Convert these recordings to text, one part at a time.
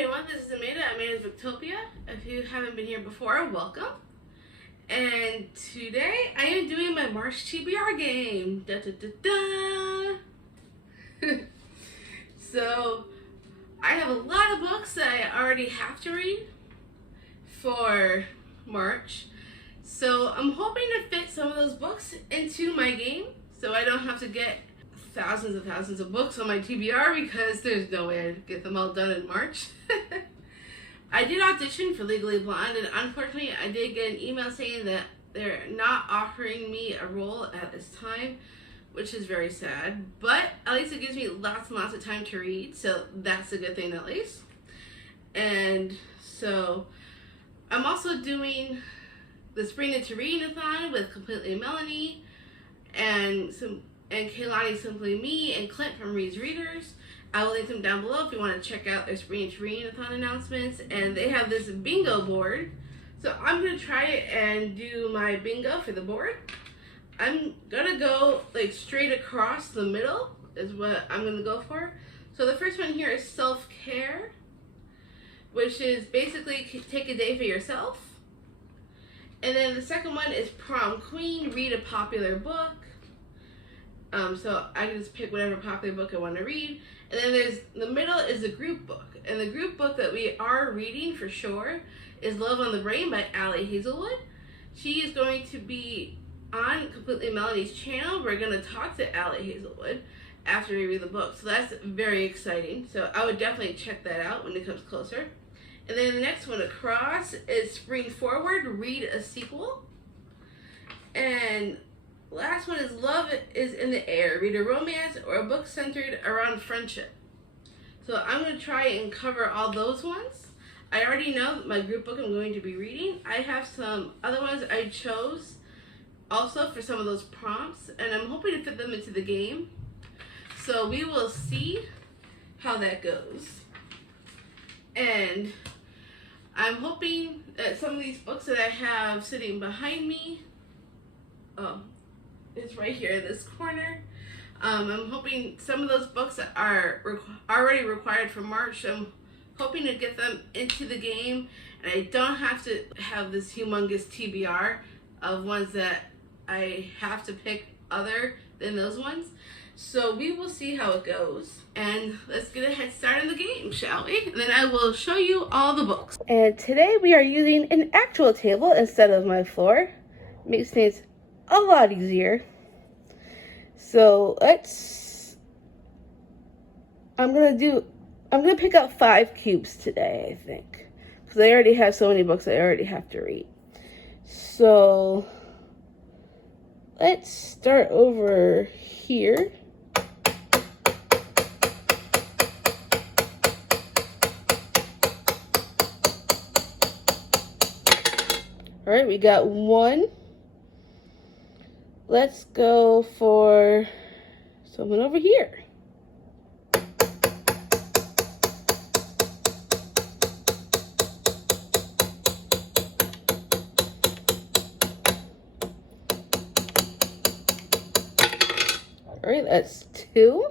everyone, this is Amanda. Amanda's Booktopia. If you haven't been here before, welcome. And today I am doing my March TBR game. Da, da, da, da. So I have a lot of books that I already have to read for March. So I'm hoping to fit some of those books into my game so I don't have to get thousands of books on my TBR because there's no way I'd get them all done in March. I did audition for Legally Blonde, and unfortunately I did get an email saying that they're not offering me a role at this time, which is very sad, but at least it gives me lots and lots of time to read, so that's a good thing at least. And so I'm also doing the Spring Into Reading-a-thon with Completely Melanie and Kaylani Simply Me and Clint from Reed's Readers. I will link them down below if you want to check out their Spring Into Reading-a-thon announcements. And they have this bingo board. So I'm going to try it and do my bingo for the board. I'm going to go like straight across the middle is what I'm going to go for. So the first one here is self-care, which is basically take a day for yourself. And then the second one is prom queen, read a popular book. So I can just pick whatever popular book I want to read. And then there's the middle is the group book. And the group book that we are reading for sure is Love on the Brain by Allie Hazelwood. She is going to be on Completely Melanie's channel. We're going to talk to Allie Hazelwood after we read the book. So that's very exciting. So I would definitely check that out when it comes closer. And then the next one across is Spring Forward, read a sequel. And last one is Love is in the Air, read a romance or a book centered around friendship. So I'm going to try and cover all those ones. I already know my group book I'm going to be reading. I have some other ones I chose also for some of those prompts, and I'm hoping to fit them into the game. So we will see how that goes. And I'm hoping that some of these books that I have sitting behind me, it's right here in this corner. I'm hoping some of those books that are already required for March, I'm hoping to get them into the game, and I don't have to have this humongous TBR of ones that I have to pick other than those ones. So we will see how it goes. And let's get a head start in the game, shall we? And then I will show you all the books. And today we are using an actual table instead of my floor. Makes things a lot easier. So I'm gonna pick out 5 cubes today, I think. Because I already have so many books I already have to read. So let's start over here. All right, we got 1. Let's go for someone over here. All right, that's 2.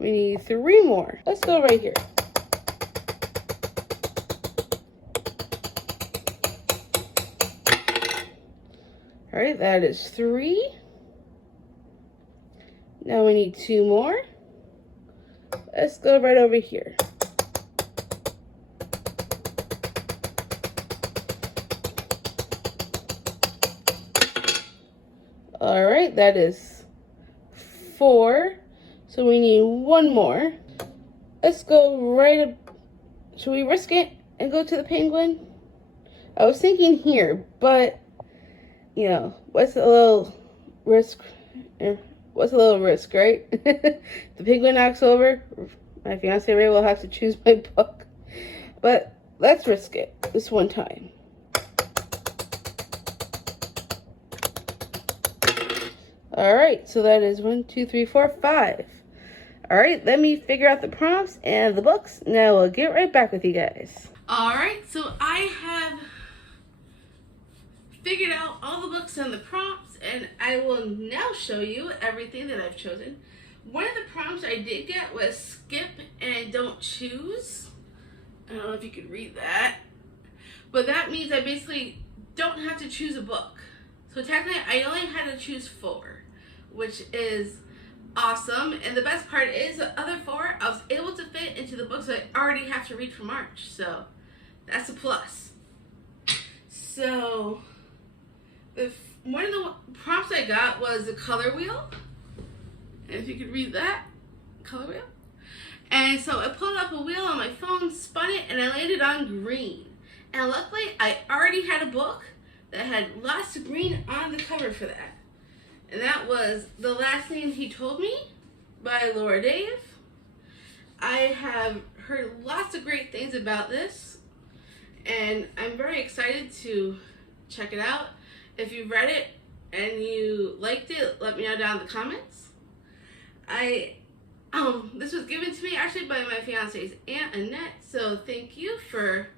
We need 3 more. Let's go right here. All right, that is 3. Now we need 2 more. Let's go right over here. All right, that is 4. So we need 1 more. Let's go right up. Should we risk it and go to the penguin? I was thinking here, but you know, what's a little risk, right? The penguin knocks over. My fiance Ray will have to choose my book. But let's risk it this one time. Alright, so that is 1, 2, 3, 4, 5. Alright, let me figure out the prompts and the books. Now we'll get right back with you guys. Alright, so I have figured out all the books and the prompts, and I will now show you everything that I've chosen. One of the prompts I did get was skip and don't choose. don't know if you could read that. But that means I basically don't have to choose a book. So technically, I only had to choose 4, which is awesome. And the best part is the other 4, I was able to fit into the books I already have to read for March. So that's a plus. So one of the prompts I got was the color wheel. And if you could read that, color wheel. And so I pulled up a wheel on my phone, spun it, and I landed on green. And luckily, I already had a book that had lots of green on the cover for that. And that was The Last Name He Told Me by Laura Dave. I have heard lots of great things about this, and I'm very excited to check it out. If you've read it and you liked it, let me know down in the comments. This was given to me actually by my fiance's Aunt Annette, so thank you for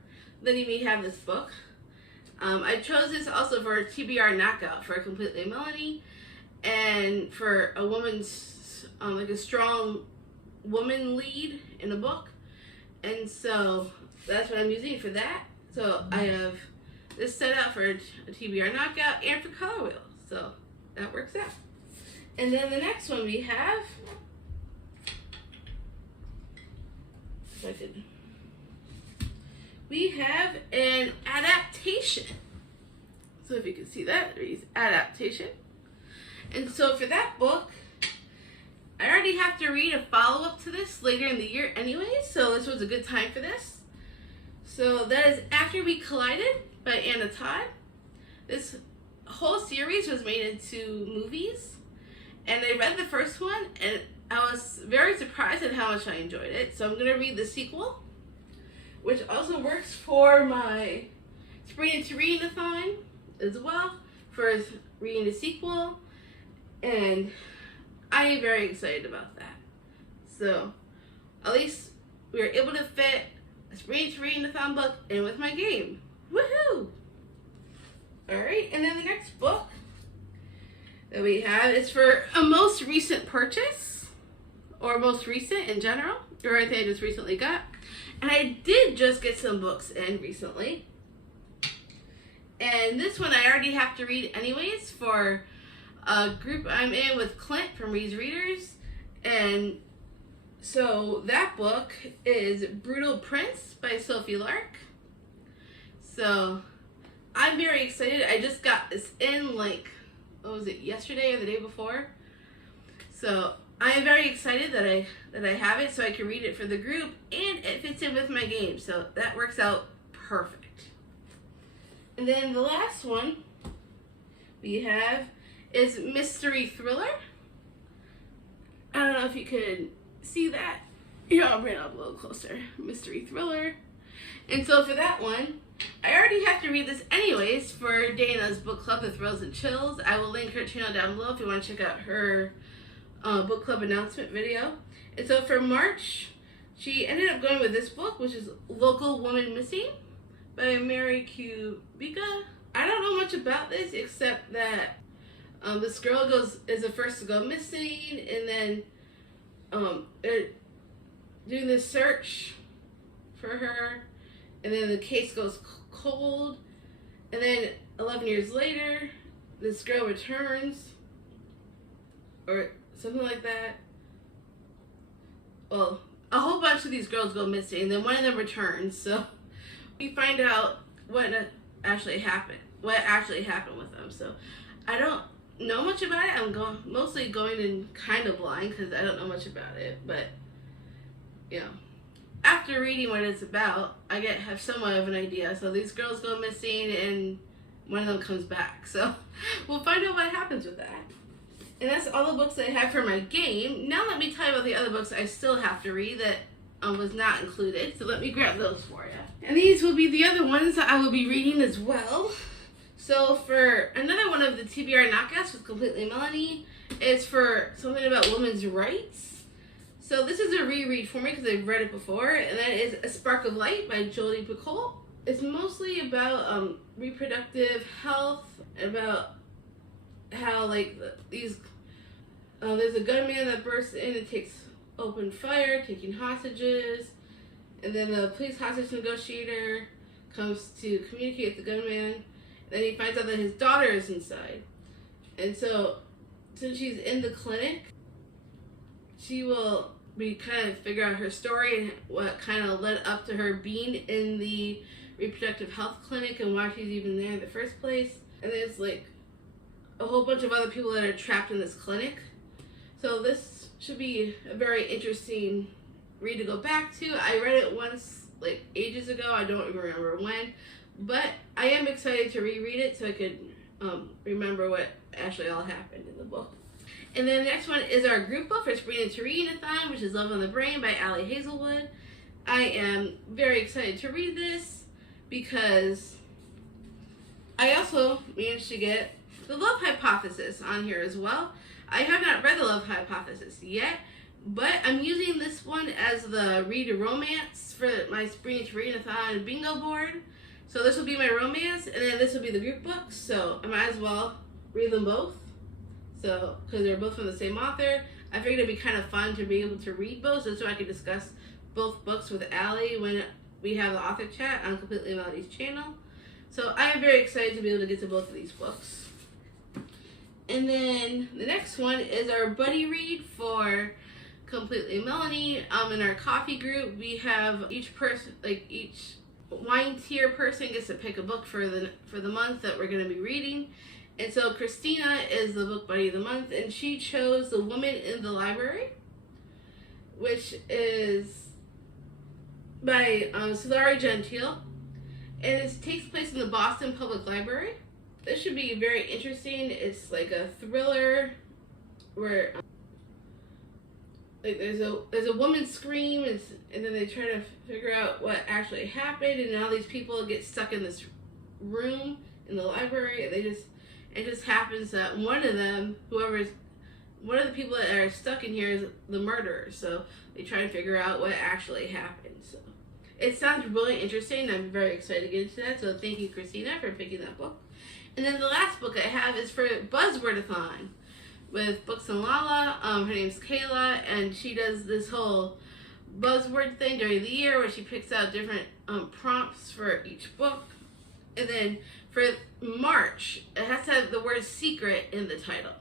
letting me have this book. I chose this also for a TBR knockout for Completely Melanie, and for a woman's, like a strong woman lead in the book. And so that's what I'm using for that. So I have this set up for a TBR knockout and for color wheel. So that works out. And then the next one we have, we have an adaptation. So if you can see that, it reads Adaptation. And so for that book, I already have to read a follow-up to this later in the year anyway, so this was a good time for this. So that is After We Collided by Anna Todd. This whole series was made into movies, and I read the first one, and I was very surprised at how much I enjoyed it. So I'm going to read the sequel, which also works for my Spring Into Readathon as well, for reading the sequel, and I am very excited about that. So at least we were able to fit a Spring Into Readathon book in with my game. Woohoo! Alright, and then the next book that we have is for a most recent purchase, or most recent in general, or I think I just recently got. And I did just get some books in recently. And this one I already have to read anyways for a group I'm in with Clint from Reed's Readers. And so that book is Brutal Prince by Sophie Lark. So I'm very excited. I just got this in like, what was it, yesterday or the day before? So I am very excited that I have it so I can read it for the group, and it fits in with my game, so that works out perfect. And then the last one we have is Mystery Thriller. I don't know if you could see that. Here, I'll bring it up a little closer. Mystery Thriller. And so for that one, I already have to read this anyways for Dana's book club, The Thrills and Chills. I will link her channel down below if you want to check out her book club announcement video. And so for March, she ended up going with this book, which is Local Woman Missing by Mary Kubica. I don't know much about this except that this girl is the first to go missing, and then they're doing this search for her, and then the case goes cold, and then 11 years later, this girl returns, or something like that. Well, a whole bunch of these girls go missing, and then one of them returns, so we find out what actually happened with them. So I don't know much about it. I'm mostly going in kind of blind because I don't know much about it, but you know, after reading what it's about, I have somewhat of an idea. So these girls go missing and one of them comes back, so we'll find out what happens with that. And that's all the books I have for my game. Now let me tell you about the other books I still have to read that was not included. So let me grab those for you. And these will be the other ones that I will be reading as well. So for another one of the TBR knockouts with Completely Melanie, is for something about women's rights. So this is a reread for me because I've read it before, and that is A Spark of Light by Jodie Picoult. It's mostly about reproductive health, about how like there's a gunman that bursts in and takes open fire, taking hostages, And then the police hostage negotiator comes to communicate with the gunman. And then he finds out that his daughter is inside. And so, since she's in the clinic, she will be kind of figure out her story and what kind of led up to her being in the reproductive health clinic and why she's even there in the first place. And there's like a whole bunch of other people that are trapped in this clinic. So this should be a very interesting read to go back to. I read it once, like ages ago. I don't even remember when, but I am excited to reread it so I could remember what actually all happened in the book. And then the next one is our group book for Spring and Terrain-a-thon, which is Love on the Brain by Allie Hazelwood. I am very excited to read this because I also managed to get the Love Hypothesis on here as well. I have not read the Love Hypothesis yet, but I'm using this one as the read a romance for my Spring and Terrain-a-thon bingo board. So this will be my romance, and then this will be the group book, so I might as well read them both. So, because they're both from the same author, I figured it'd be kind of fun to be able to read both, so I could discuss both books with Allie when we have the author chat on Completely Melody's channel. So I am very excited to be able to get to both of these books. And then the next one is our buddy read for Completely Melody. In our coffee group, we have each person, like each wine tier person gets to pick a book for the month that we're going to be reading. And so Christina is the book buddy of the month, and she chose The Woman in the Library, which is by Sulari Gentile, and it takes place in the Boston Public Library. This should be very interesting. It's like a thriller where like there's a woman scream, and then they try to figure out what actually happened, and all these people get stuck in this room in the library, and it just happens that one of the people that are stuck in here is the murderer. So they try to figure out what actually happened. So it sounds really interesting. I'm very excited to get into that. So thank you, Christina, for picking that book. And then the last book I have is for buzzwordathon with Books and Lala. Her name's Kayla, and she does this whole buzzword thing during the year where she picks out different prompts for each book. And then for March, it has to have the word secret in the title.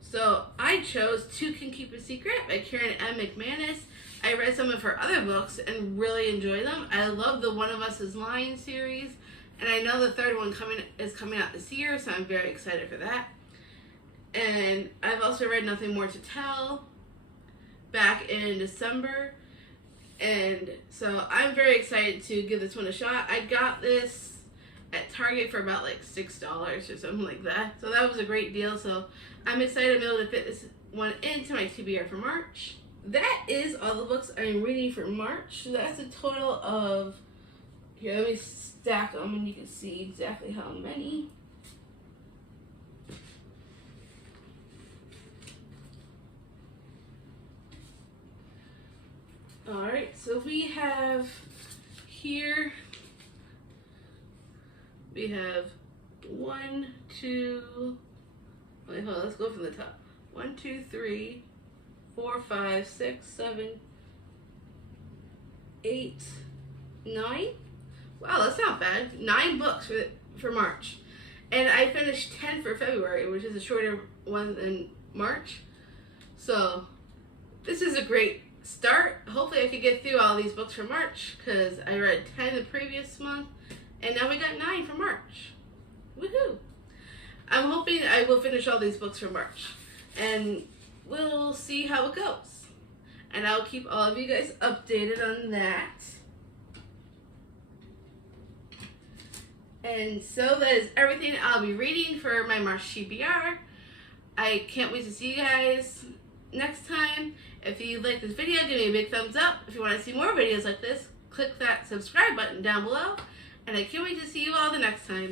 So I chose Two Can Keep a Secret by Karen M. McManus. I read some of her other books and really enjoyed them. I love the One of Us is Lying series, and I know the third one is coming out this year, so I'm very excited for that. And I've also read Nothing More to Tell back in December, and so I'm very excited to give this one a shot. I got this at Target for about like $6 or something like that, so that was a great deal. So I'm excited to be able to fit this one into my TBR for March. That is all the books I'm reading for March. So that's a total of, here, let me stack them and you can see exactly how many. Alright, so we have here, we have 1, 2, wait, hold on, let's go from the top. 1, 2, 3, 4, 5, 6, 7, 8, 9. Wow, that's not bad. 9 books for March. And I finished 10 for February, which is a shorter one than March. So this is a great start. Hopefully I could get through all these books for March, because I read 10 the previous month, and now we got 9 for March. Woohoo! I'm hoping I will finish all these books for March, and we'll see how it goes. And I'll keep all of you guys updated on that. And so that is everything I'll be reading for my March TBR. I can't wait to see you guys next time. If you like this video, give me a big thumbs up. If you want to see more videos like this, click that subscribe button down below. And I can't wait to see you all the next time.